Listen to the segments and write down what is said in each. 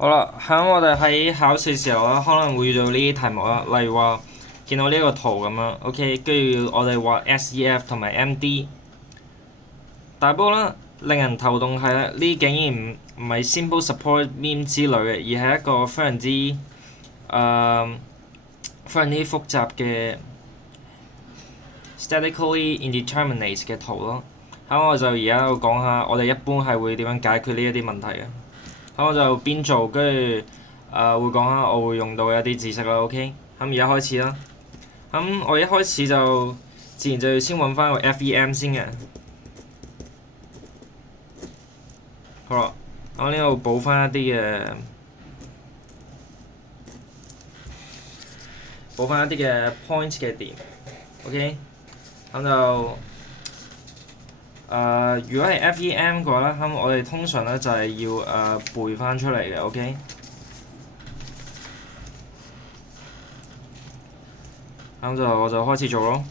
好啦，喺我哋喺考試時候啦，可能會遇到呢啲題目啦，例如話見到呢個圖咁樣，OK，跟住我哋畫 SEF 同埋 MD，但不過咧，令人頭痛係咧，呢竟然唔係 simple support meme 之類嘅，而係一個非常之複雜嘅 statically indeterminate 嘅圖咯。咁我就而家要講下我哋一般係會點樣解決呢一啲問題嘅。咁我就邊做，跟住會講下我會用到嘅一啲知識啦。OK，咁而家開始啦。咁我一開始就自然就要先揾翻個 FEM 先嘅。好啦，我呢度補翻一啲嘅 point 嘅點。OK，咁就如果係 FEM 嘅話咧，咁我哋通常咧就係要背翻出嚟嘅。OK，咁我就開始做咯。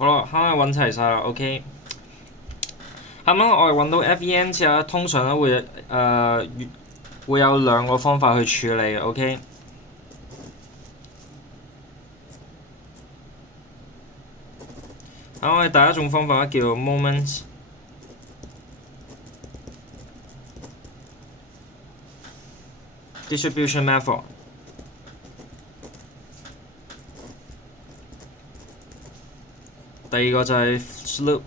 好啦，啱啱揾齊晒啦。OK，啱啱我哋揾到 FEM 之後咧，通常咧會有兩個方法去處理嘅。OK，咁我哋第一種方法咧叫 moment distribution method。第二個就係 slope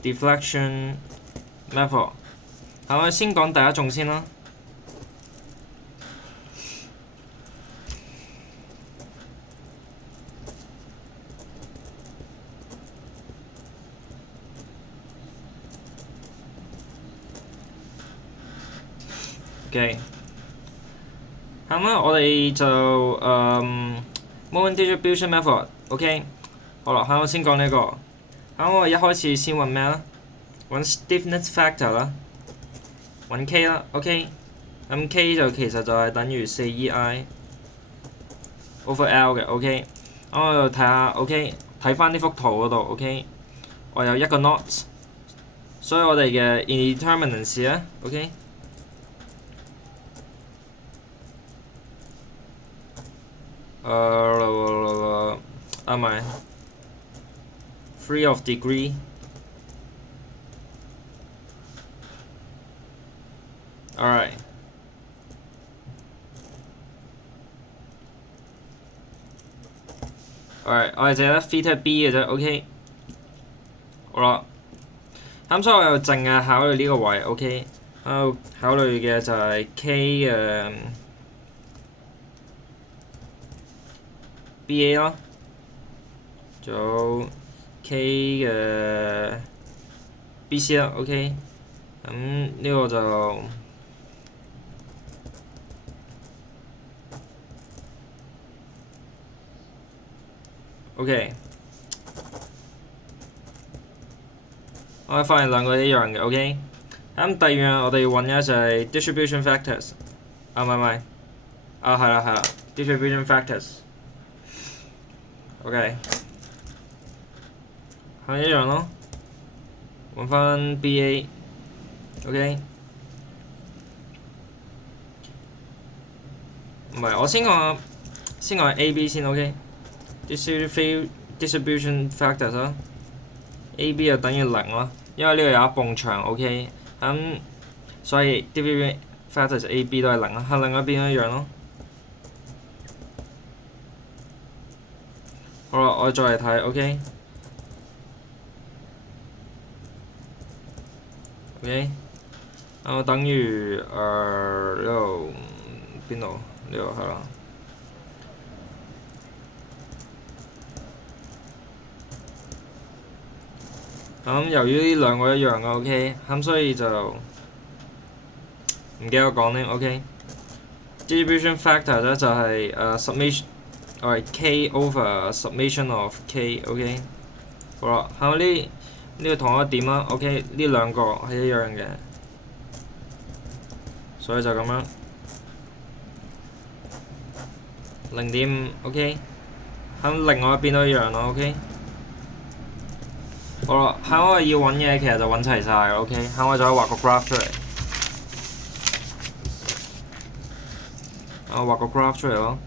deflection method。咁我哋先講第一種先啦。OK，咁咧我哋就moment distribution method。OK，好啦，我先講呢個。咁我一開始先揾咩啦？揾 stiffness factor 啦，揾 K 啦。OK，咁 K 就其實就係等於4EI over L 嘅。OK，咁我就睇下。OK，睇翻呢幅圖嗰度。OK，我有一個 knot，所以我哋嘅 indeterminacy 咧。OK，唔係3 of degree。Alright。Alright，我哋淨係得 theta b 嘅啫 ，OK。好啦，咁所以我又淨係考慮呢個位 ，OK。喺度考慮嘅就係 K 嘅 BA 啦，仲有 K 嘅 BC 啦，OK。咁呢個就OK。我哋發現兩個一樣嘅 ，OK。咁第二樣我哋要揾嘅就係 distribution factors。唔係，係啦，distribution factors。OK。係一樣咯，揾翻 BA。OK。唔係，我先講 AB 先 ，OK。distribution factors 啦。AB 就等於0啦，因為呢度有一埲牆 ，OK。所以 distribution factors AB 都係0啦，係另一邊一樣咯。好啦，我再嚟睇 ，OK。OK。等於呢度邊度？呢度係啦。由於呢兩個一樣嘅 ，OK。所以就唔記得講呢 ，OK。distribution factor 咧就係summation，K over summation of K，OK。好啦，呢個同一個點啦 ，OK。呢兩個係一樣嘅，所以就咁樣0.5，OK。另外一邊都一樣咯 ，OK。好啦，我哋要揾嘢其實就揾齊晒嘅 ，OK。我就可以畫個 graph 出嚟。我畫個 graph 出嚟咯。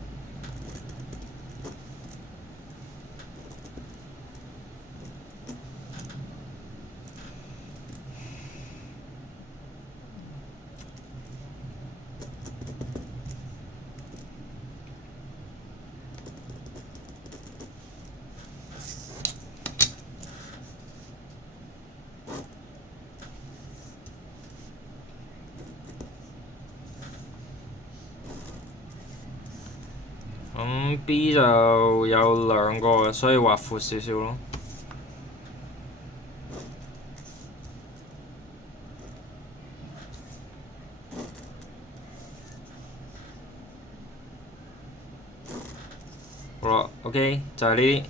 B 就有兩個，所以畫闊少少咯。好啦 ，OK， 就係呢啲。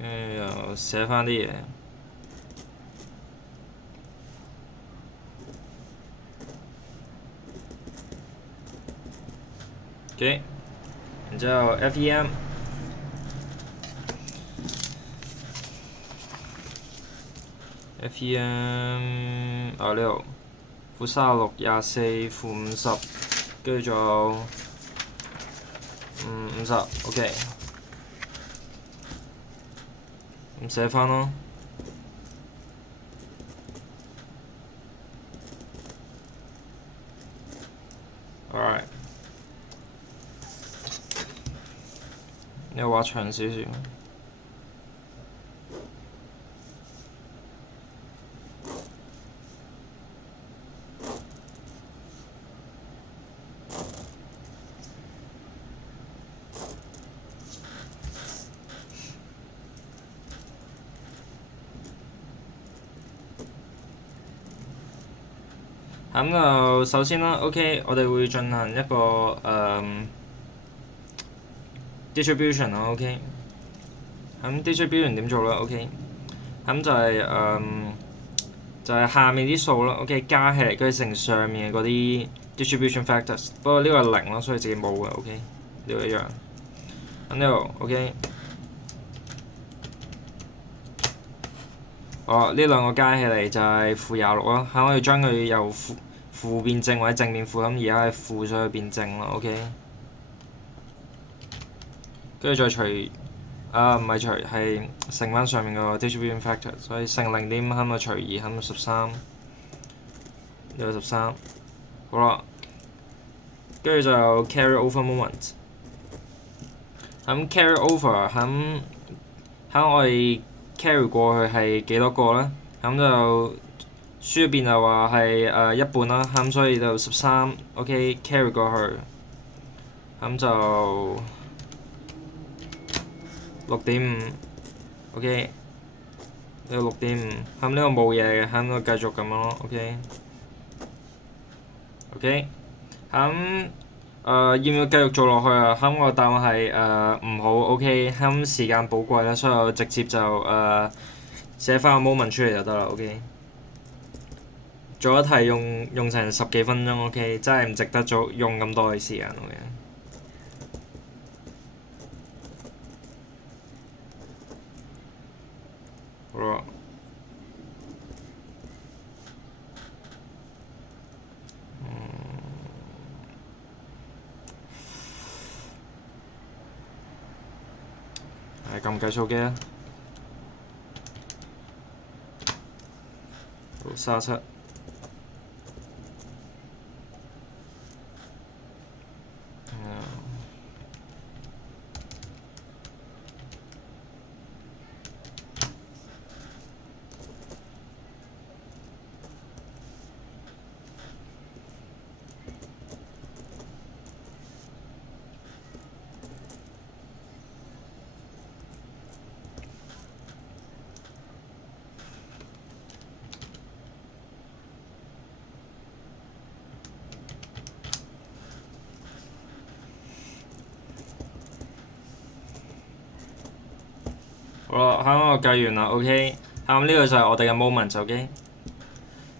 跟住又寫翻啲嘢。OK， 然之後 FEM。呢度-36、24、-50，跟住仲有50 ，OK。咁寫翻咯。Alright， 呢個畫長少少。咁就首先啦 ，OK， 我哋會進行一個distribution 啦 ，OK。咁 distribution 點做啦 ，OK。咁就係下面啲數啦 ，OK， 加起嚟跟住乘上面嗰啲 distribution factors。不過呢個係0咯，所以自己冇嘅 ，OK。呢個一樣。咁呢度 OK。呢兩個加起嚟就係-26啦。我哋將佢由負變正或者正變負，咁而家係負，所以變正啦 ，OK。跟住再除唔係除係乘翻上面個 distribution factor，所以乘0.5咁就除2咁就13，呢個13，好啦，跟住就 carry over moment，咁 carry over 喺我哋 carry 過去係幾多個咧？咁就書入邊就話係一半啦，咁所以就13 ，OK carry 過去，咁就6.5 ，OK 呢個6.5，咁呢個冇嘢嘅，咁就繼續咁樣咯，OK，咁要唔要繼續做落去啊？咁我答案係唔好，OK，咁時間寶貴啦，所以我直接就寫翻個 moment 出嚟就得啦，OK。做一題用成10幾分鐘，OK，真係唔值得用咁多嘅時間，OK。好啦，撳計數機啦，好37。好啦，啱我計完啦，OK。咁呢個就係我哋嘅 moment，OK。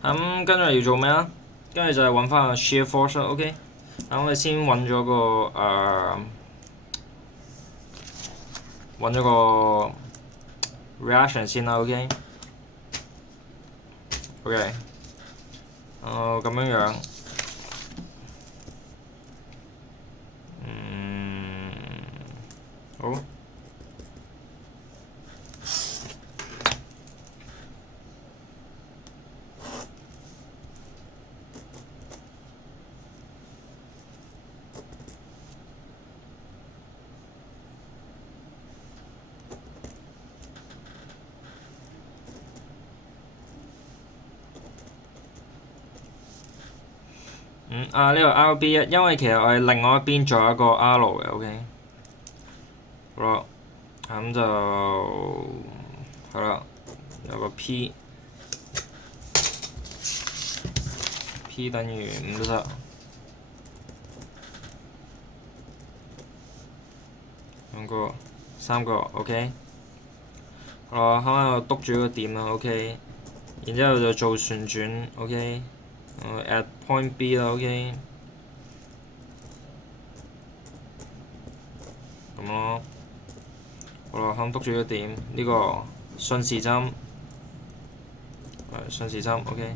咁跟住要做咩啊？跟住就係揾翻個 shear force，OK。咁我哋先揾咗個 reaction 先啦，OK。OK。咁樣樣。好。呢個 RB1，因為其實我哋另外一邊仲有一個 R 嘅，OK。好啦，咁就係啦，有個 P 等於50，兩個、3個，OK。好啦，喺度篤住個點啦，OK。然之後就做旋轉，OK。at point B 啦，OK。咁咯。好啦，咁篤住個點，呢個順時針，順時針，OK。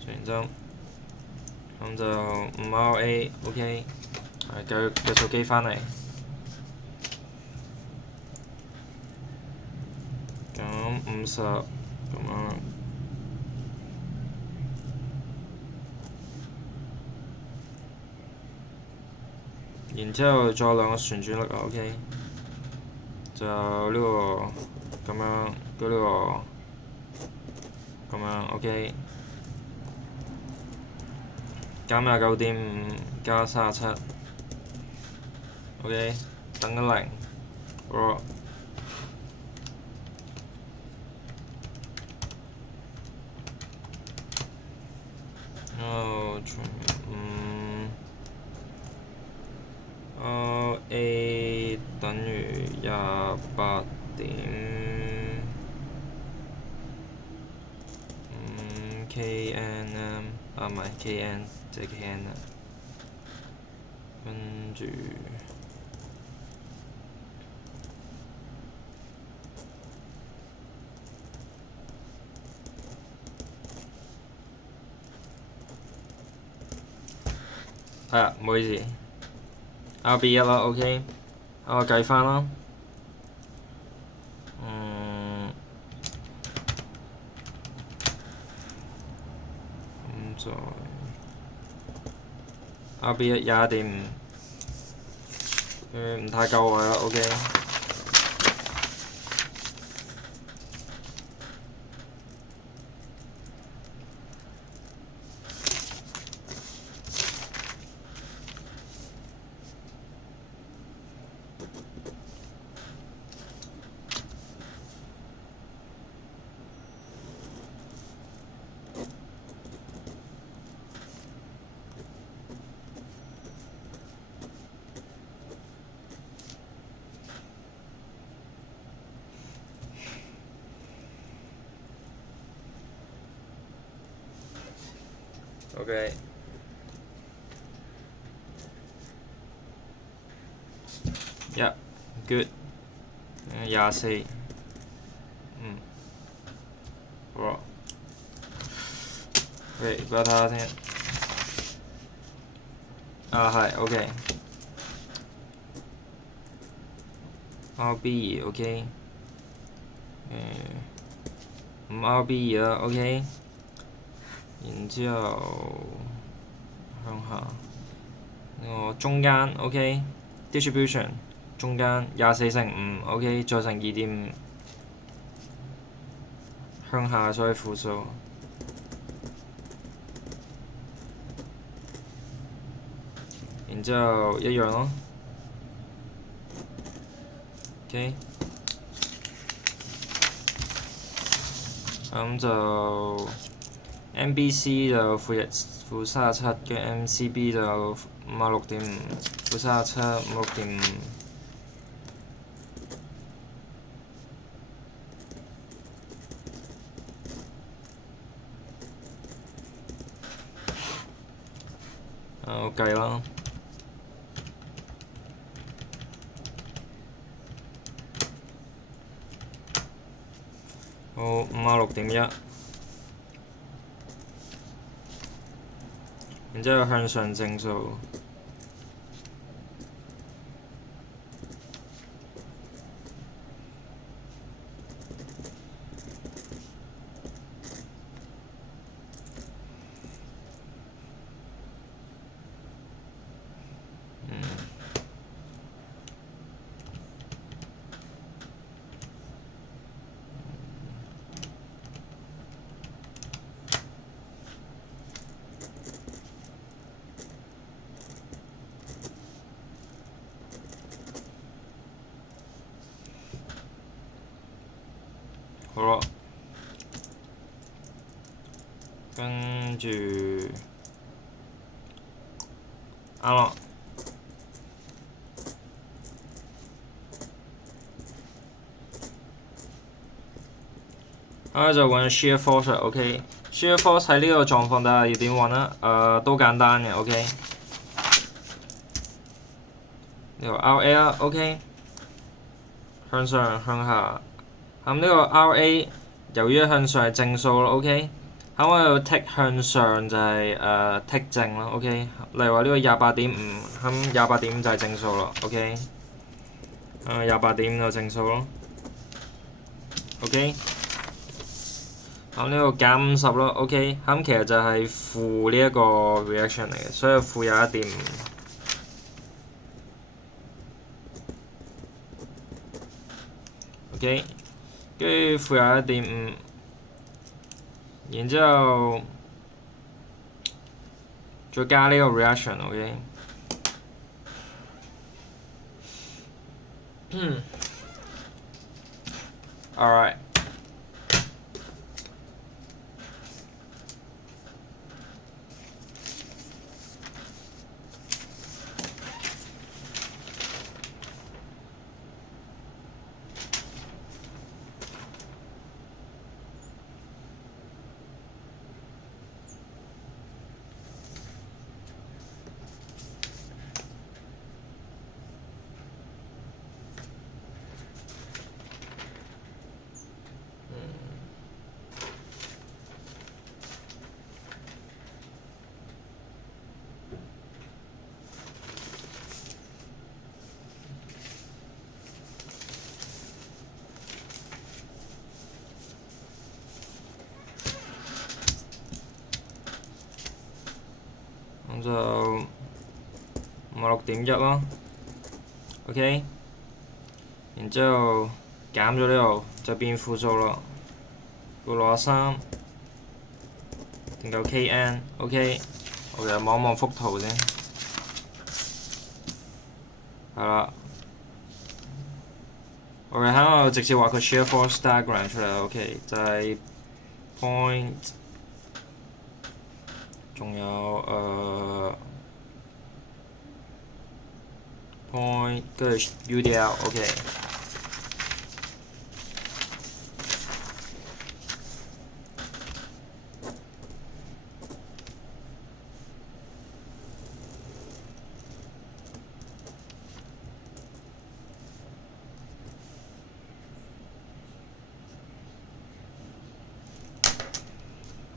順時針，咁就5RA，OK。計數機翻嚟，咁50咁樣。然之後再兩個旋轉力啊，OK，就呢個咁樣，跟呢個咁樣，OK，加29.5加37，OK，等緊0，好。A 等於28.5knm，唔係 kn，即係 kn 啦。跟住係啊，唔好意思。RB1啦，OK。我計翻啦。咁就 RB 21.5，唔太夠位啦。OK。OK。good。24。好啦。喂，俾我睇下先。係 OK。RB 2 OK。5 RB 2啦 OK。然之後向下，中間 OK。distribution 中間24/5 OK， 再乘2.5，向下所以負數。然之後一樣咯。OK。咁就 MBC 就負37，跟 MCB 就56.5，負37 56.5。我計啦。好56.1，然之後向上正數。好啦，跟住啱啦。就揾 shear force OK。shear force 喺呢個狀況底下要點揾呢？都簡單嘅 OK。呢個 RA 啦 OK。向上向下。咁呢個 RA 由於向上係正數咯 OK。咁我要剔向上就係剔正咯 OK。例如話呢個28.5，咁28.5就係正數咯 OK。28.5就正數咯 OK。咁呢個減50咯 OK。咁其實就係負呢一個 reaction 嚟嘅，所以負21.5。OK。跟住負21.5，然之後再加呢個 reaction OK。Alright。56.1咯 ，OK， 然之後減咗呢度就變負數咯，會63定夠 KN，OK， 我哋望一望幅圖先，係啦。我哋喺度直接畫個 shear force diagram 出嚟 ，OK， 就係 point， 仲有point 跟住 UDL，OK。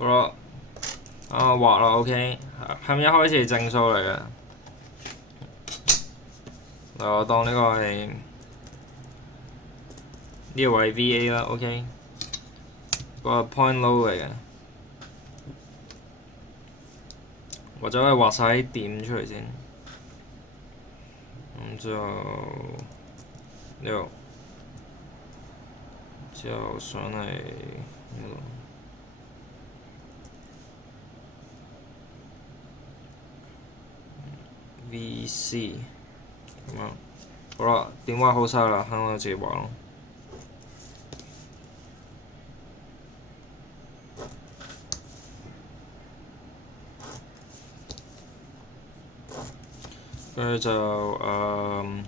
好啦，畫啦 ，OK， 係咪一開始係正數嚟嘅？我當呢個係呢個位 VA 啦 ，OK， 個 point low 嚟嘅，或者可以畫晒啲點出嚟先，咁就呢度，之後上嚟呢度。VC 咁樣，好啦，點畫好晒啦，喺我自己畫咯。跟住就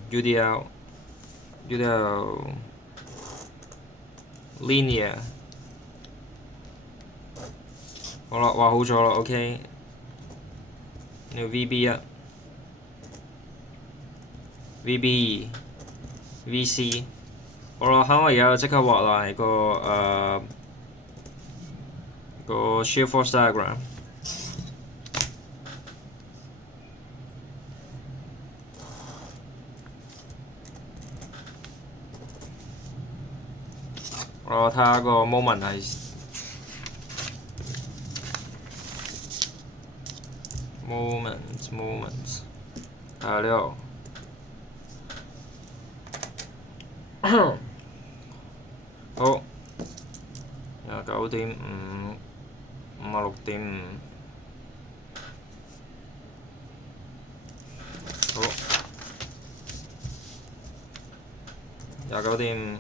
UDL linear， 好啦，畫好咗啦 ，OK。呢個 VB1、VB2、VC， 好啦，喺我而家即刻畫嚟個shear force diagram。我睇下個 moment 係 moment， 睇下呢度。好，29.5、56.5，好，29.5、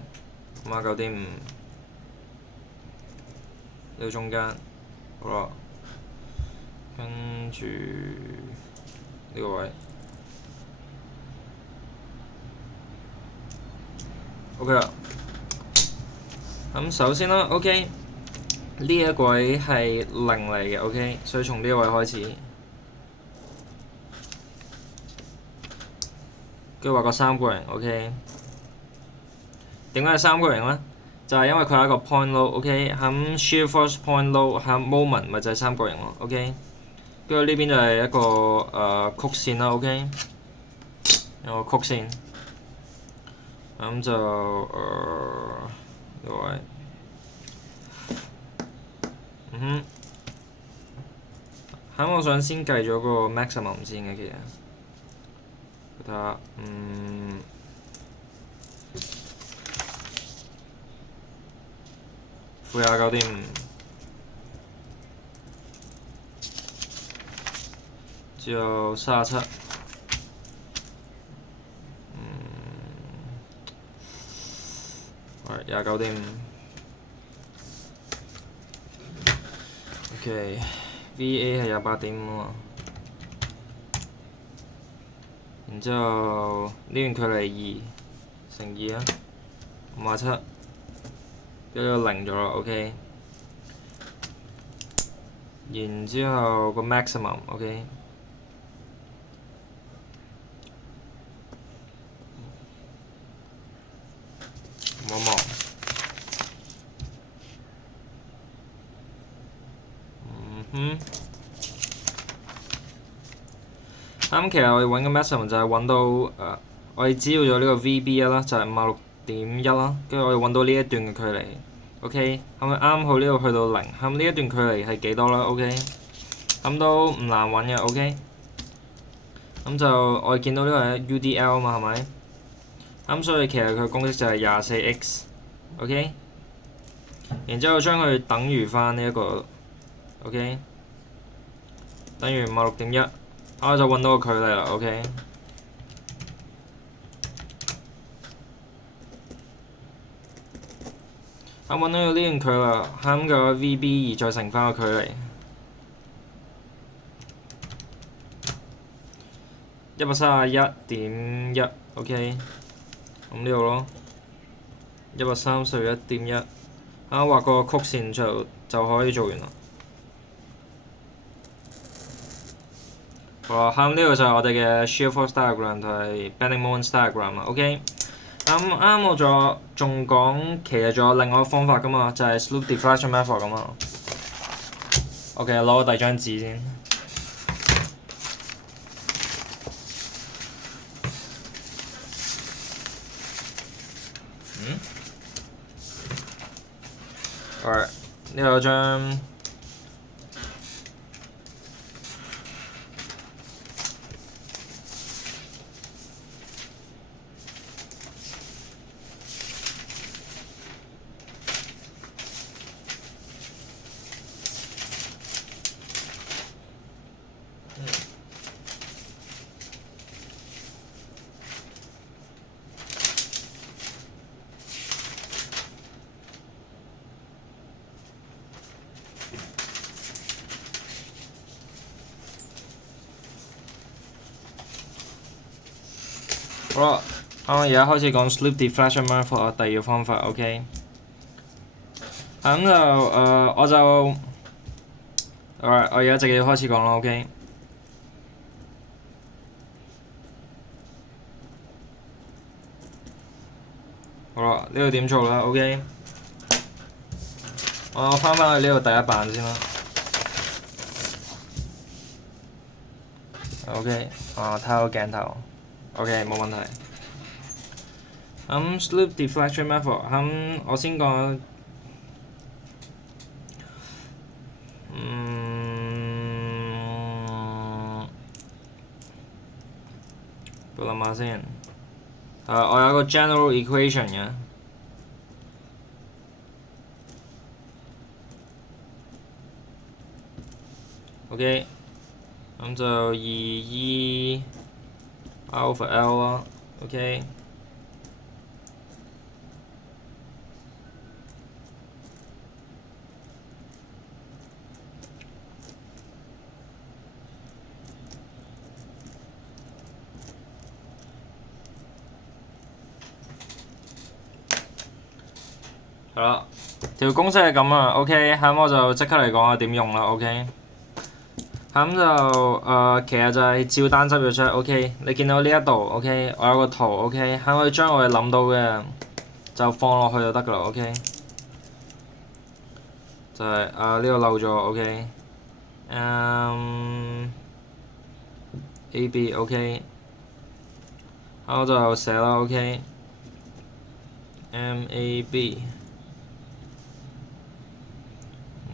59.5，呢個中間，好啦，跟住呢個位。OK 啦，咁首先啦 ，OK， 呢一個位係0嚟嘅 ，OK， 所以從呢個位開始，跟住畫個三角形 ，OK。點解係三角形咧？就係因為佢係一個 point low，OK， 喺 shear force point low， 喺 moment 咪就係三角形咯 ，OK。跟住呢邊就係一個曲線啦 ，OK， 有個曲線。咁就呢個位，我想先計咗個 maximum 先嘅，其實睇下，負29.5，之後37。29.5 ，OK，VA 係28.5啊，然之後呢段距離2乘2啊，57，跟住0咗啦 ，OK， 然之後個 maximum，OK， 望一望。咁其實我哋揾個 maximum 就係揾到我哋知道咗呢個 VB1啦，就係56.1啦，跟住我哋揾到呢一段嘅距離 ，OK， 咁咪啱好呢度去到0，咁呢一段距離係幾多啦 ？OK， 咁都唔難揾嘅 ，OK。咁就我哋見到呢個係 UDL 啊嘛，係咪？咁所以其實佢公式就係24x，OK？然之後將佢等於翻呢一個 OK， 等於56.1，我就揾到個距離啦 OK。咁揾到呢段距離，咁個 VB2再乘翻個距離131.1 OK， 咁呢度咯131.1，畫個曲線就可以做完啦。好啦，咁呢個就係我哋嘅 shear force diagram 同埋 bending moment diagram 啦 OK。啱我仲講，其實仲有另外一個方法噶嘛，就係 slope deflection method 噶嘛。OK，攞第二張紙先。Alright， 呢度有張。好啦，我而家開始講 slope deflection method 第二個方法 OK。咁就我就我而家直接開始講啦 OK。好啦，呢度點做啦 OK。我翻返去呢度第一版先啦。OK， 睇下個鏡頭。OK， 冇問題。slope deflection method， 我先講。我諗下先。我有個 general equation 嘅。OK， 咁就 2E alpha L 啦 ，OK。係啦，條公式係咁啊 ，OK， 咁我就即刻嚟講下點用啦 ，OK。咁就其實就係照單執咗出嚟 OK。你見到呢一度 OK， 我有個圖 OK， 咁我將我哋諗到嘅就放落去就得㗎啦 OK。就係呢個漏咗 OK。AB OK， 咁我就寫啦 OK。MAB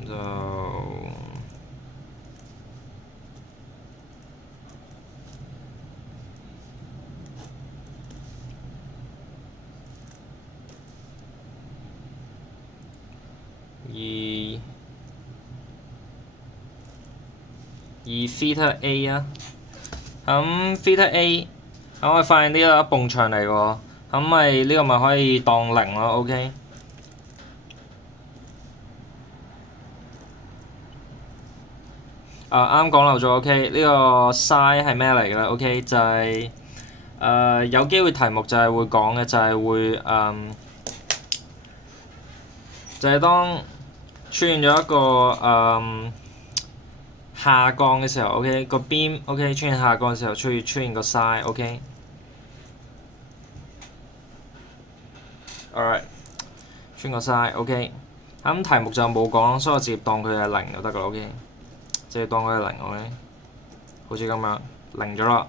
就2 theta A 啊，咁 theta A， 咁我發現呢個係一埲牆嚟喎，咁咪呢個咪可以當0咯 OK。啱講漏咗 OK， 呢個 sin 係咩嚟嘅咧 OK， 就係有機會題目就係會講嘅，就係會就係當出現咗一個下降嘅時候 OK， 個 beam OK 出現下降嘅時候出現個 sin OK。Alright， 出現個 sin OK， 咁題目就冇講，所以我直接當佢係0就得㗎啦 OK。即係當佢係0 OK， 好似咁樣0咗啦。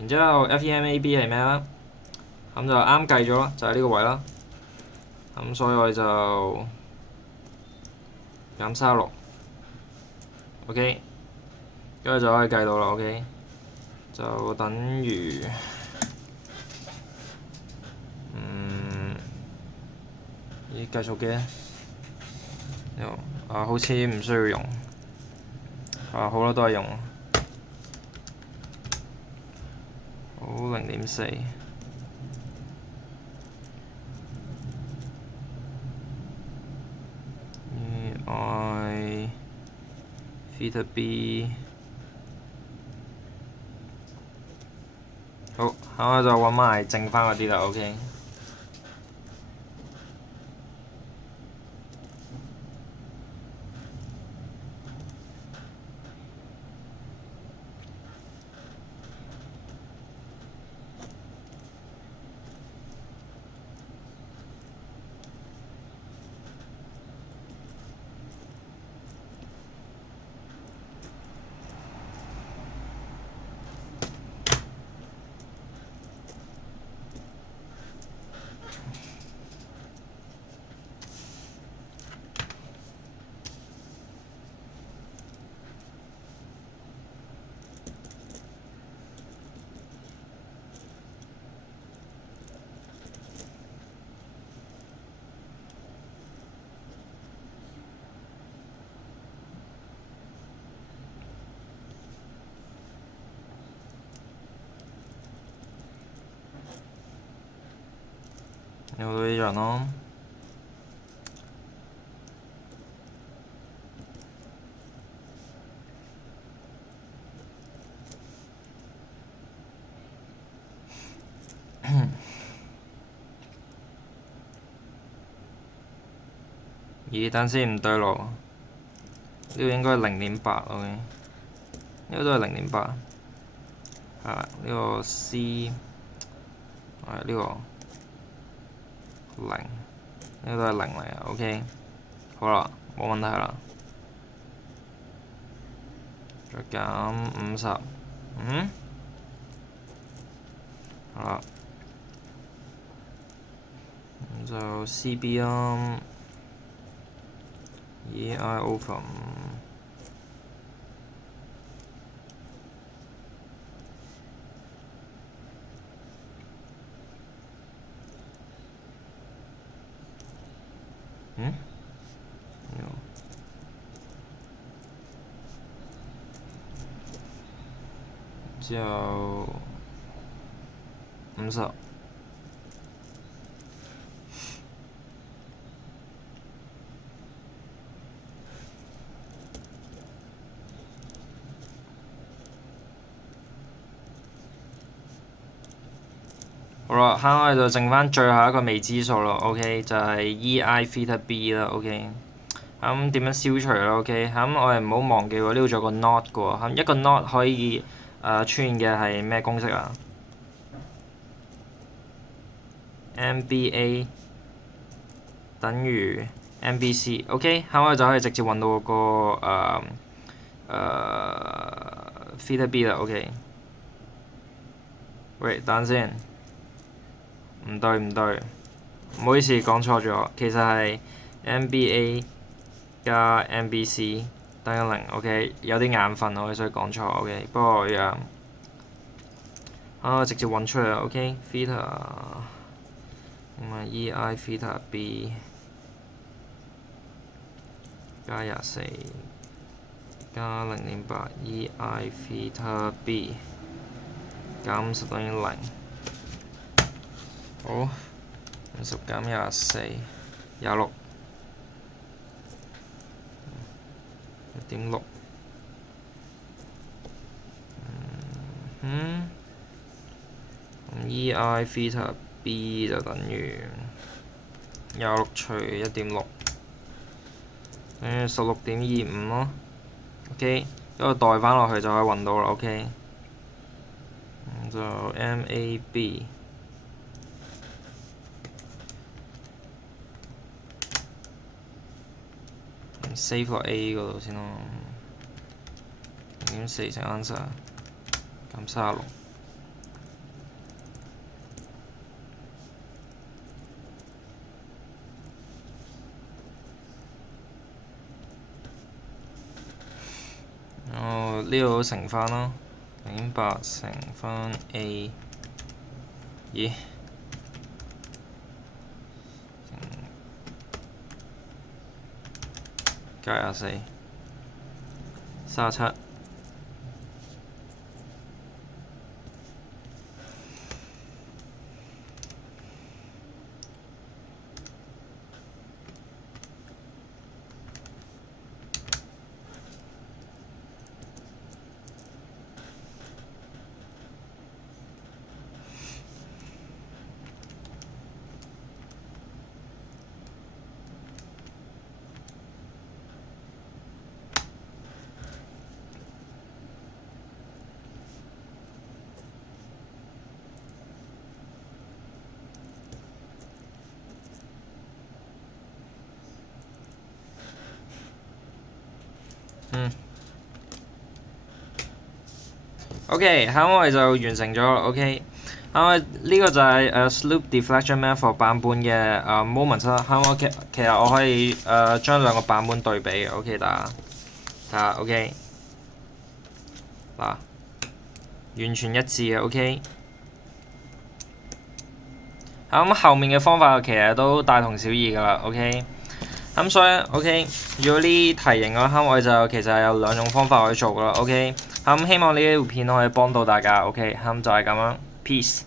然之後 FEMAB 係咩啦？咁就啱計咗啦，就係呢個位啦。咁所以我哋就減36 OK，跟住就可以計到啦 OK，就等於計數機呢個好似唔需要用好啦，都係用好0.4。Theta B 好，我就揾埋剩翻嗰啲啦 ，OK。有都一樣咯。咦？等先，唔對路。呢個應該係0.8 OK。呢個都係0.8。係啦，呢個 C 係呢個0，呢個都係0嚟嘅 OK。好啦，冇問題啦。再減50。好啦，咁就 CB 啦。EI over 5。之後50。好啦，慳開就剩翻最後一個未知數咯 ，OK， 就係 EI Theta B 啦 ，OK。咁點樣消除啦 ？OK，咁我哋唔好忘記喎，呢度仲有個 not 嘅喎。咁一個 not 可以出現嘅係咩公式啊？MBA 等於 MBC，OK，咁我哋就可以直接揾到嗰個Theta B 啦 ，OK。喂，等陣先，唔對，唔好意思，講錯咗，其實係 MBA 加 MBC 等於0 ，OK， 有啲眼瞓我所以講錯 ，OK， 不過直接揾出嚟 OK，Theta 咁啊 EI Theta B 加24加0.8 EI Theta B 加50等於0。好，50減24，26。1.6。咁 EI Theta B 就等於26除1.6，等於16.25咯。OK， 一個代翻落去就可以揾到啦。OK， 咁就 MAB。save 落 A 嗰度先咯。0.4乘 answer 減36。呢度乘翻咯， 0.8乘翻 A， 咦？加24， 37。OK， 咁我哋就完成咗。OK， 咁呢個就係Slope Deflection Method 版本嘅moment 啦。咁我其實我可以將兩個版本對比嘅。OK， 大家睇下。OK， 嗱，完全一致嘅。OK， 咁後面嘅方法其實都大同小異㗎啦。OK， 咁所以 OK， 如果呢題型嘅話，我哋就其實有兩種方法可以做㗎啦。OK。咁希望呢條片可以幫到大家，OK，咁就係咁樣 ，peace。